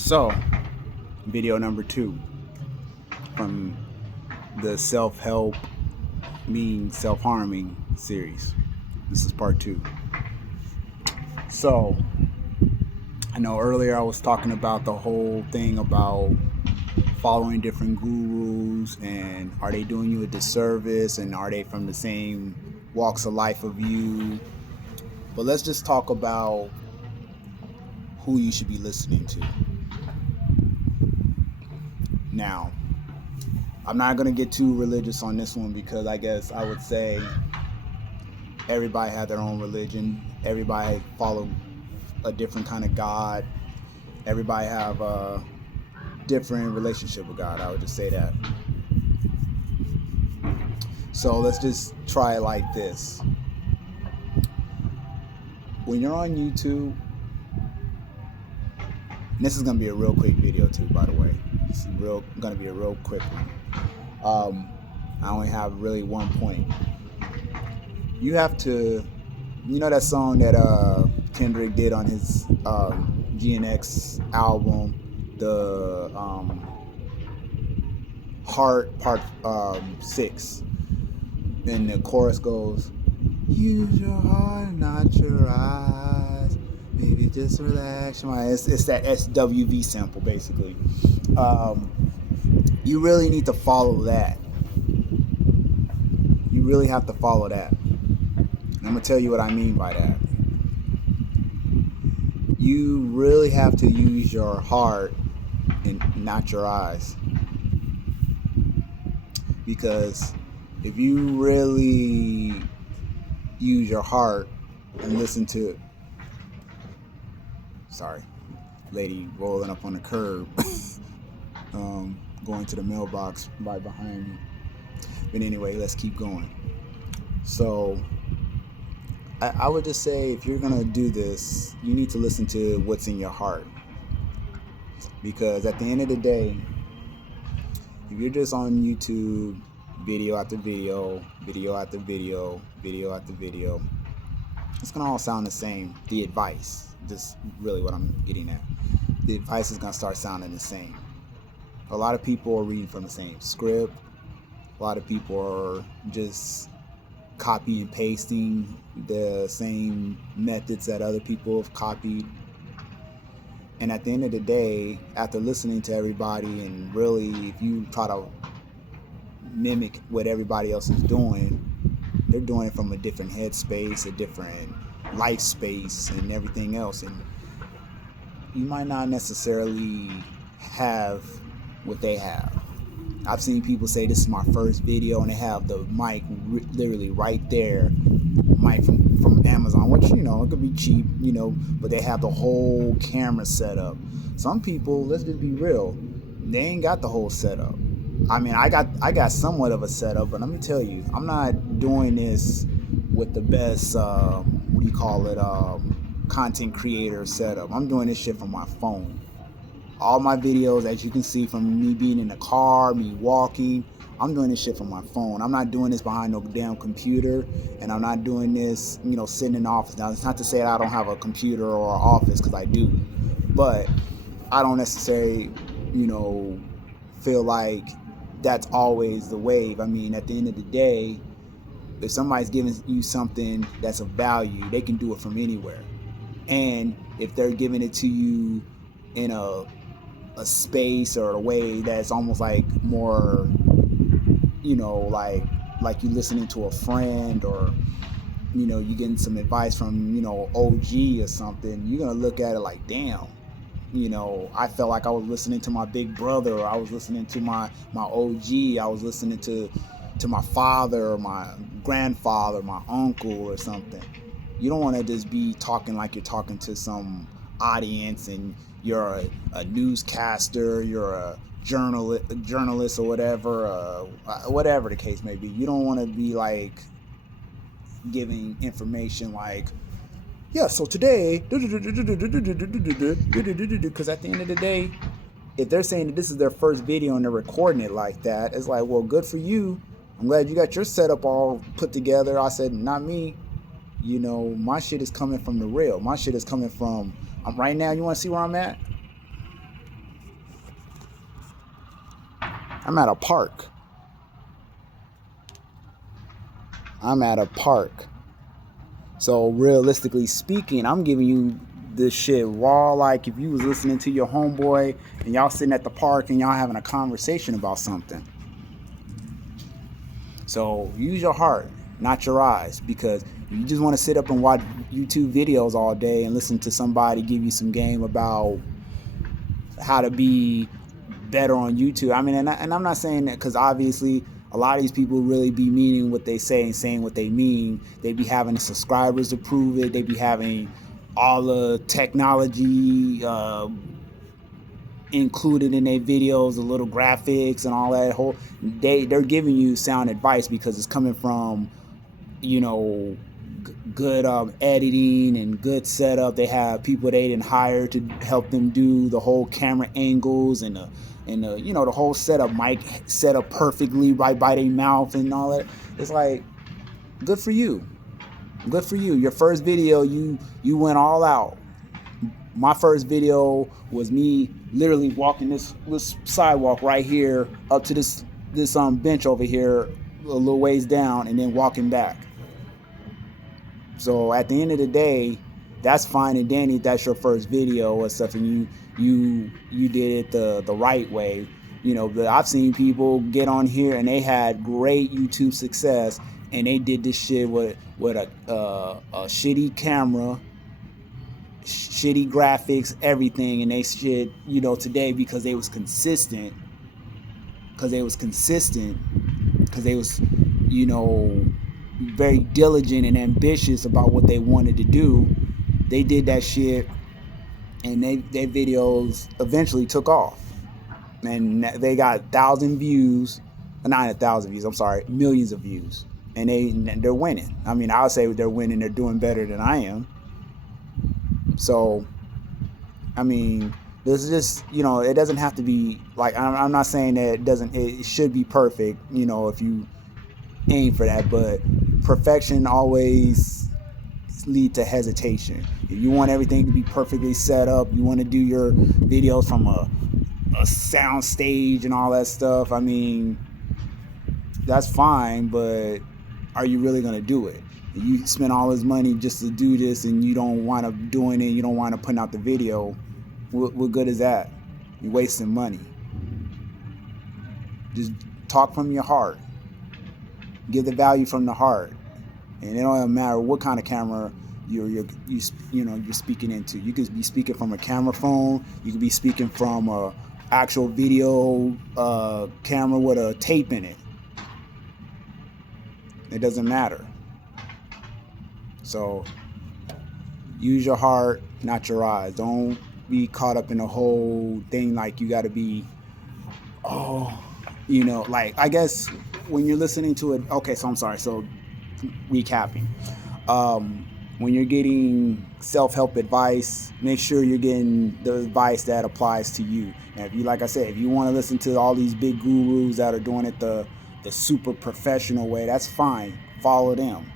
So, video number 2 from the self-help mean self-harming series. This is part 2. So, I know earlier I was talking about the whole thing about following different gurus and are they doing you a disservice and are they from the same walks of life of you. But let's just talk about who you should be listening to. Now, I'm not going to get too religious on this one because I guess I would say everybody had their own religion. Everybody followed a different kind of God. Everybody have a different relationship with God. I would just say that. So let's just try it like this. When you're on YouTube, and this is going to be a real quick video too, by the way. It's going to be a real quick one. I only have really one point. You have to, that song that Kendrick did on his GNX album, the Heart Part 6, and the chorus goes, "Use your heart, not your eyes. Maybe just relax your mind." It's that SWV sample, basically. You really need to follow that. You really have to follow that. And I'm going to tell you what I mean by that. You really have to use your heart and not your eyes. Because if you really use your heart and listen to, lady rolling up on the curb, going to the mailbox right behind me. But anyway, let's keep going. So I would just say, if you're going to do this, you need to listen to what's in your heart. Because at the end of the day, if you're just on YouTube, video after video, video after video, video after video, it's going to all sound the same. The advice, just really what I'm getting at. The advice is going to start sounding the same. A lot of people are reading from the same script. A lot of people are just copy and pasting the same methods that other people have copied. And at the end of the day, after listening to everybody, and really if you try to mimic what everybody else is doing, they're doing it from a different headspace, a different life space, and everything else. And you might not necessarily have what they have. I've seen people say, "This is my first video," and they have the mic literally right there, mic from Amazon, which, it could be cheap, but they have the whole camera set up. Some people, let's just be real, they ain't got the whole setup. I mean, I got somewhat of a setup, but let me tell you, I'm not doing this with the best, content creator setup. I'm doing this shit from my phone. All my videos, as you can see, from me being in the car, me walking, I'm doing this shit from my phone. I'm not doing this behind no damn computer, and I'm not doing this, sitting in the office. Now, it's not to say that I don't have a computer or an office, because I do, but I don't necessarily, feel like that's always the wave. I mean, at the end of the day, if somebody's giving you something that's of value, they can do it from anywhere. And if they're giving it to you in a space or a way that's almost like more, like you listening to a friend, or you getting some advice from OG or something, you're gonna look at it like, damn, I felt like I was listening to my big brother, or I was listening to my OG, I was listening to my father or my grandfather, my uncle or something. You don't want to just be talking like you're talking to some audience and you're a newscaster, you're a journalist or whatever the case may be. You don't want to be like giving information like, yeah, so today, because at the end of the day, if they're saying that this is their first video and they're recording it like that, it's like, well, good for you. I'm glad you got your setup all put together. I said, not me. My shit is coming from the real. My shit is coming from, right now, you want to see where I'm at? I'm at a park. So realistically speaking, I'm giving you this shit raw. Like if you was listening to your homeboy and y'all sitting at the park and y'all having a conversation about something. So use your heart, not your eyes, because you just want to sit up and watch YouTube videos all day and listen to somebody give you some game about how to be better on YouTube. I mean, and I'm not saying that because obviously a lot of these people really be meaning what they say and saying what they mean. They be having the subscribers to prove it. They be having all the technology included in their videos, the little graphics and all that whole. They're giving you sound advice because it's coming from, good editing and good setup. They have people they didn't hire to help them do the whole camera angles and the whole setup, mic set up perfectly right by their mouth and all that. It's like, good for you. Your first video, you went all out. My first video was me literally walking this sidewalk right here up to this bench over here a little ways down and then walking back. So at the end of the day, that's fine and dandy if that's your first video or stuff and you did it the right way. But I've seen people get on here and they had great YouTube success and they did this shit with a shitty camera, shitty graphics, everything, and they shit, today because they was consistent, because they was very diligent and ambitious about what they wanted to do. They did that shit and their videos eventually took off and they got 1,000 views, not 1,000 views, I'm sorry, millions of views, and they're winning. I mean, I would say they're winning. They're doing better than I am. So I mean, this is just, it doesn't have to be like, I'm not saying that it should be perfect, if you aim for that, but perfection always lead to hesitation. If you want everything to be perfectly set up, you want to do your videos from a sound stage and all that stuff, I mean, that's fine, but are you really going to do it? If you spend all this money just to do this and you don't want to doing it, you don't want to put out the video, what good is that? You're wasting money. Just talk from your heart. Give the value from the heart, and it don't matter what kind of camera you're speaking into. You could be speaking from a camera phone. You could be speaking from a actual video camera with a tape in it. It doesn't matter. So use your heart, not your eyes. Don't be caught up in the whole thing like you got to be, like, I guess when you're listening to it. Okay, so I'm sorry. So recapping. When you're getting self-help advice, make sure you're getting the advice that applies to you. And if you, like I said, if you want to listen to all these big gurus that are doing it the super professional way, that's fine. Follow them.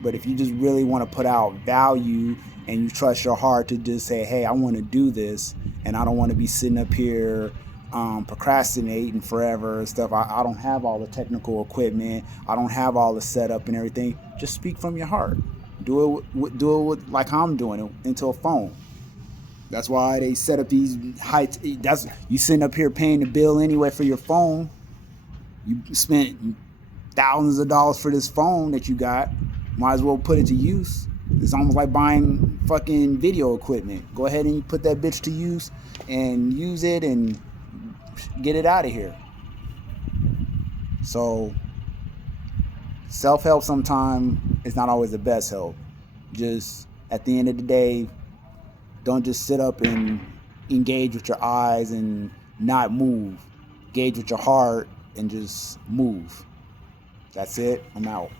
But if you just really want to put out value and you trust your heart to just say, hey, I want to do this and I don't want to be sitting up here procrastinating forever and stuff. I don't have all the technical equipment. I don't have all the setup and everything. Just speak from your heart. Do it like I'm doing it into a phone. That's why they set up these heights. You sitting up here paying the bill anyway for your phone. You spent thousands of dollars for this phone that you got. Might as well put it to use. It's almost like buying fucking video equipment. Go ahead and put that bitch to use and use it and get it out of here. So self-help sometimes is not always the best help. Just at the end of the day, don't just sit up and engage with your eyes and not move. Engage with your heart and just move. That's it. I'm out.